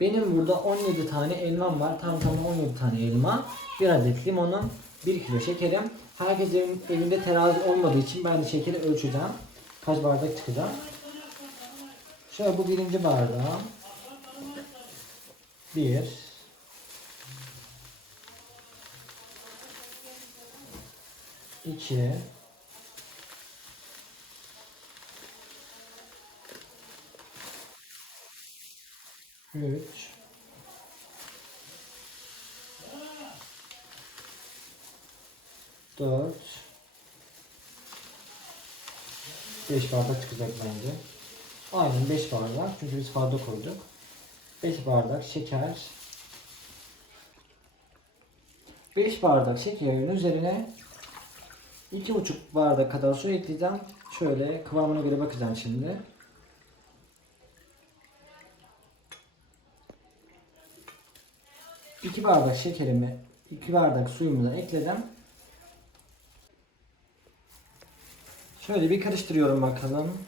Benim burada 17 tane elmam var. Tam tamı 17 tane elma. Bir adet limonum. 1 kilo şekerim. Herkesin evinde terazi olmadığı için ben de şekeri ölçeceğim. Kaç bardak çıkacak. Şöyle bu birinci bardağı. Bir. İki. Üç. Dört. Beş bardak çıkacak bence. Aynen 5 bardak. Çünkü biz fazla koyduk. 5 bardak şeker. 5 bardak şekerin üzerine 2,5 bardak kadar su ekleyeceğim. Şöyle kıvamına göre bakacağım şimdi. İki bardak şekerimi, iki bardak suyumu da ekledim. Şöyle bir karıştırıyorum bakalım.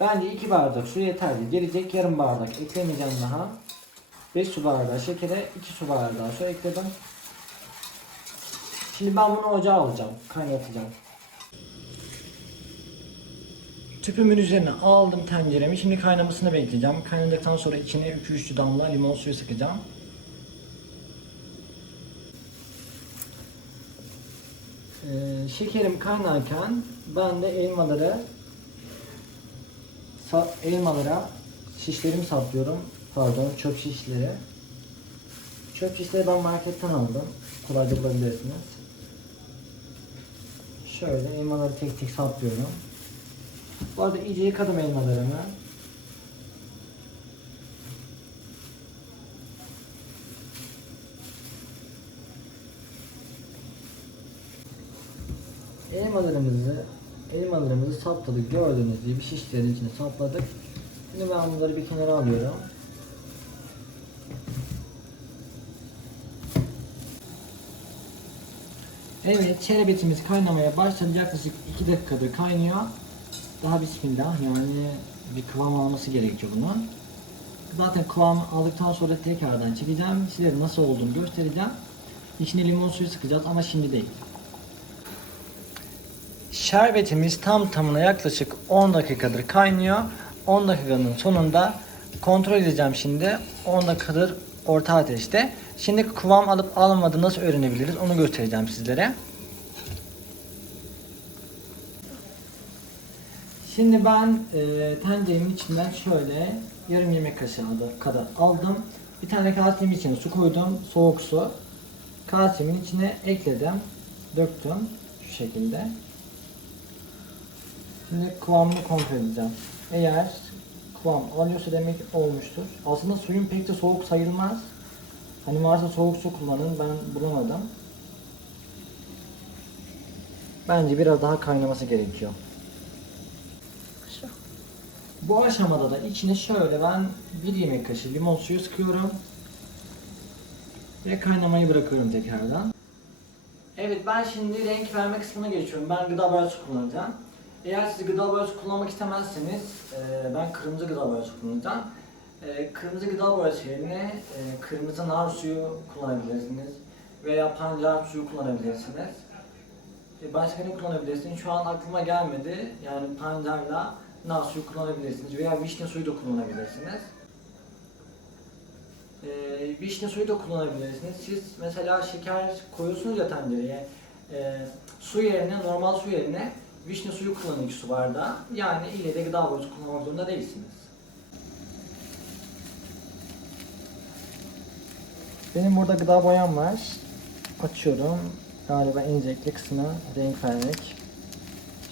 Bence 2 bardak su yeterli. Gelecek yarım bardak eklemeyeceğim daha. 5 su bardağı şekere 2 su bardağı su ekledim. Şimdi ben bunu ocağa alacağım. Kaynatacağım. Tüpümün üzerine aldım tenceremi. Şimdi kaynamasını bekleyeceğim. Kaynadıktan sonra içine 2-3 damla limon suyu sıkacağım. Ee, şekerim kaynarken ben de elmaları elmalara şişlerimi saplıyorum. Pardon çöp şişleri. Çöp şişleri ben marketten aldım. Kolayca bulabilirsiniz. Şöyle elmaları tek tek saplıyorum. Bu arada iyice yıkadım elmalarımı. Elmalarımızı elmalarımızı sapladık. Gördüğünüz gibi şişlerin içine sapladık. Şimdi ben bunları bir kenara alıyorum. Evet, şerbetimiz kaynamaya başladı. Yaklaşık 2 dakikadır kaynıyor. Daha bismillah yani bir kıvam alması gerekiyor bunun. Zaten kıvam aldıktan sonra tekrardan çekeceğim. Size nasıl olduğunu göstereceğim. İçine limon suyu sıkacağız ama şimdi değil. Şerbetimiz tam tamına yaklaşık 10 dakikadır kaynıyor. 10 dakikanın sonunda kontrol edeceğim şimdi. 10 dakikadır orta ateşte. Şimdi kıvam alıp almadı nasıl öğrenebiliriz onu göstereceğim sizlere. Şimdi ben e, tenceremin içinden şöyle yarım yemek kaşığı kadar aldım. Bir tane kasemin içine su koydum. Soğuk su. Kasemin içine ekledim. Döktüm. Şu şekilde. Şimdi kıvamını kontrol edeceğim. Eğer kıvam alıyorsa demek olmuştur. Aslında suyun pek de soğuk sayılmaz. Hani varsa soğuk su kullanın ben bulamadım. Bence biraz daha kaynaması gerekiyor. Bu aşamada da içine şöyle ben bir yemek kaşığı limon suyu sıkıyorum. Ve kaynamayı bırakıyorum tekrardan. Evet ben şimdi renk verme kısmına geçiyorum. Ben gıda boyası kullanacağım. Eğer siz gıda boyası kullanmak istemezseniz e, ben kırmızı gıda boyası kullanacağım. E, kırmızı gıda boyası yerine e, kırmızı nar suyu kullanabilirsiniz. Veya pancar suyu kullanabilirsiniz. Başka ne kullanabilirsiniz? Şu an aklıma gelmedi. Yani pancarla nar suyu kullanabilirsiniz. Veya vişne suyu da kullanabilirsiniz. E, vişne suyu da kullanabilirsiniz. Siz mesela şeker koyuyorsunuz ya tencereye. E, su yerine, normal su yerine vişne suyu kullanın 2 su bardağı. Yani ile de gıda boyası kullanmak zorunda değilsiniz. Benim burada gıda boyam var. Açıyorum. Galiba en zevkli kısmı renk vermek.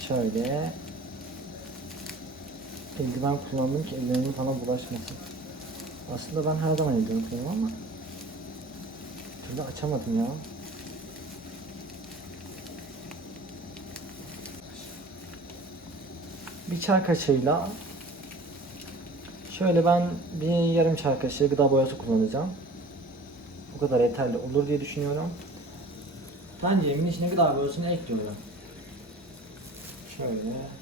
Şöyle. Eldiven kullandım ki ellerimin falan bulaşmasın. Aslında ben her zaman eldiven kullanıyorum ama türlü açamadım ya. Bir çay kaşığıyla şöyle ben bir yarım çay kaşığı gıda boyası kullanacağım. Bu kadar yeterli olur diye düşünüyorum. Tenceremin içine gıda boyasını ekliyorum. Şöyle.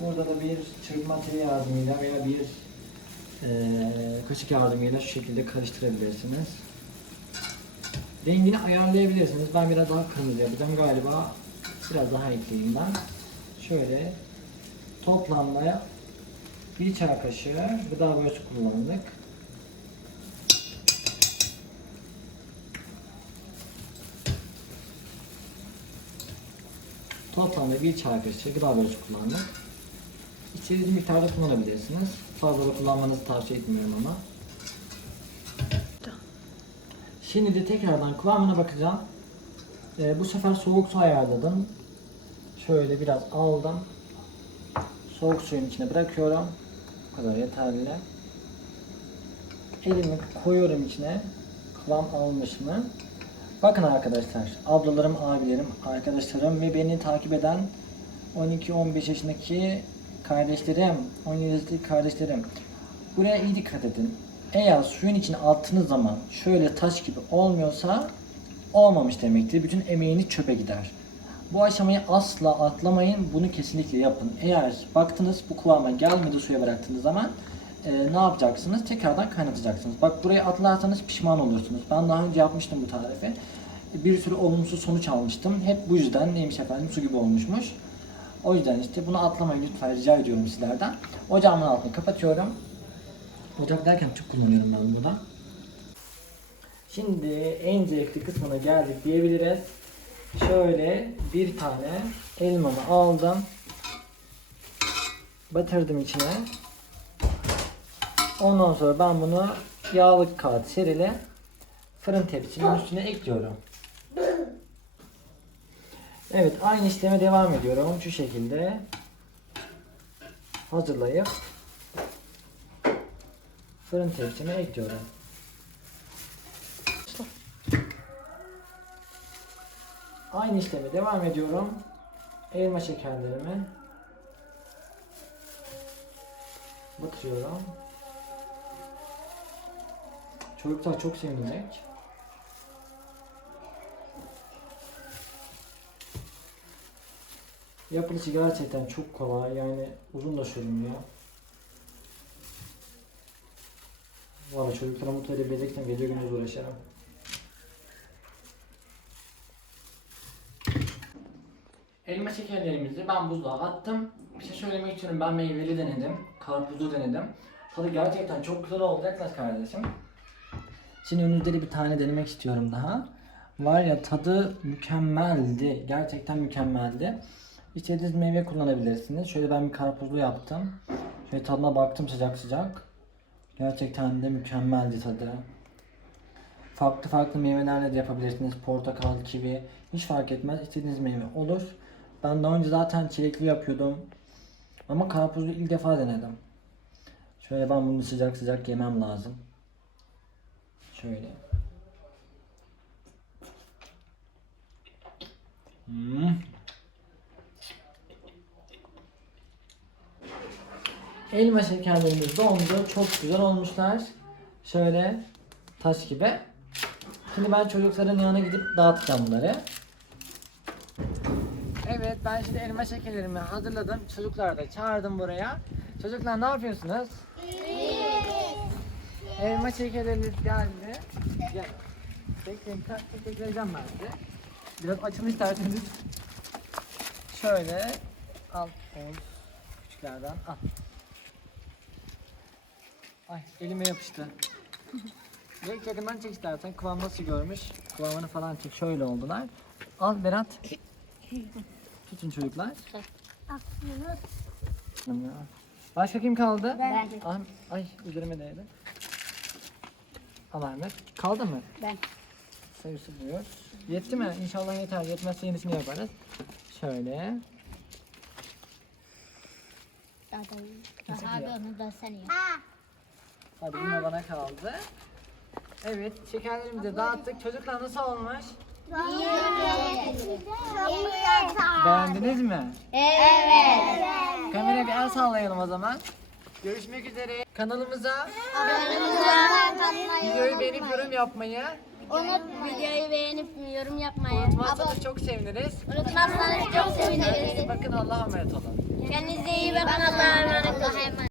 Burada da bir çırpma teli yardımıyla veya bir eee, kaşık yardımıyla şu şekilde karıştırabilirsiniz. Rengini ayarlayabilirsiniz. Ben biraz daha kırmızı yapacağım galiba. Biraz daha ekleyeyim ben. Şöyle toplamda bir çay kaşığı gıda boyası kullandık. Toplamda bir çay kaşığı gıda boyası kullandık. İstediğiniz miktarda kullanabilirsiniz. Fazla da kullanmanızı tavsiye etmiyorum ama. Şimdi de tekrardan kıvamına bakacağım. Ee, bu sefer soğuk su ayarladım. Şöyle biraz aldım. Soğuk suyun içine bırakıyorum. Bu kadar yeterli. Elimi koyuyorum içine. Kıvam almış mı? Bakın arkadaşlar, ablalarım, abilerim, arkadaşlarım ve beni takip eden 12-15 yaşındaki kardeşlerim, 17 yaşındaki kardeşlerim. Buraya iyi dikkat edin. Eğer suyun içine attığınız zaman şöyle taş gibi olmuyorsa olmamış demektir. Bütün emeğiniz çöpe gider. Bu aşamayı asla atlamayın. Bunu kesinlikle yapın. Eğer baktınız bu kıvama gelmedi suya bıraktığınız zaman e, ne yapacaksınız? Tekrardan kaynatacaksınız. Bak buraya atlarsanız pişman olursunuz. Ben daha önce yapmıştım bu tarifi. Bir sürü olumsuz sonuç almıştım. Hep bu yüzden neymiş efendim su gibi olmuşmuş. O yüzden işte bunu atlamayın lütfen rica ediyorum sizlerden. Ocağımın altını kapatıyorum. Ocak derken çok kullanıyorum ben burada. Şimdi en zevkli kısmına geldik diyebiliriz. Şöyle bir tane elmamı aldım. Batırdım içine. Ondan sonra ben bunu yağlı kağıt serili fırın tepsinin üstüne ekliyorum. Evet aynı işleme devam ediyorum. Şu şekilde hazırlayıp fırın tepsime ekliyorum. Aynı işleme devam ediyorum. Elma şekerlerimi batırıyorum. Çocuklar çok sevinecek. Yapılışı gerçekten çok kolay yani uzun da sürmüyor. Valla çocuklara mutlu edebileceksem gece gündüz uğraşırım. Elma şekerlerimizi ben buzluğa attım. Bir şey söylemek istiyorum. Ben meyveli denedim. Karpuzlu denedim. Tadı gerçekten çok güzel olacak nasıl kardeşim? Şimdi önünüzde de bir tane denemek istiyorum daha. Var ya tadı mükemmeldi. Gerçekten mükemmeldi. İstediğiniz meyve kullanabilirsiniz. Şöyle ben bir karpuzlu yaptım. Şöyle tadına baktım sıcak sıcak. Gerçekten de mükemmeldi tadı. Farklı farklı meyvelerle de yapabilirsiniz. Portakal, kivi hiç fark etmez. İstediğiniz meyve olur. Ben daha önce zaten çilekli yapıyordum. Ama karpuzlu ilk defa denedim. Şöyle ben bunu sıcak sıcak yemem lazım. Şöyle. Hmm. Elma şekerlerimiz dondu. Çok güzel olmuşlar. Şöyle taş gibi. Şimdi ben çocukların yanına gidip dağıtacağım bunları. Evet ben şimdi elma şekerlerimi hazırladım. Çocukları da çağırdım buraya. Çocuklar ne yapıyorsunuz? Elma şekerleriniz geldi. Gel. Bekleyin tek tek vereceğim ben size. Biraz açın isterseniz. Şöyle al. Küçüklerden al. Ay elime yapıştı. Direkt yakından çek istersen kıvam nasıl görmüş. Kıvamını falan çek. Şöyle oldular. Al Berat. Tutun çocuklar. Başka kim kaldı? Ben. Ay, ay üzerime değdi. Al Ahmet. Kaldı mı? Ben. Sayısı buyur. Yetti mi? İnşallah yeter. Yetmezse yenisini yaparız. Şöyle. Abi onu da sen yap. Hadi yine bana kaldı. Evet, şekerlerimizi de dağıttık. Çocuklar nasıl olmuş? Beğendiniz mi? Evet. Kameraya bir el sallayalım o zaman. Görüşmek üzere. Kanalımıza videoyu beğenip yorum yapmayı Unutmayın. Videoyu beğenip yorum yapmayı. Unutmazsanız çok seviniriz. Unutmazsanız çok seviniriz. Bakın Allah'a emanet olun. Kendinize iyi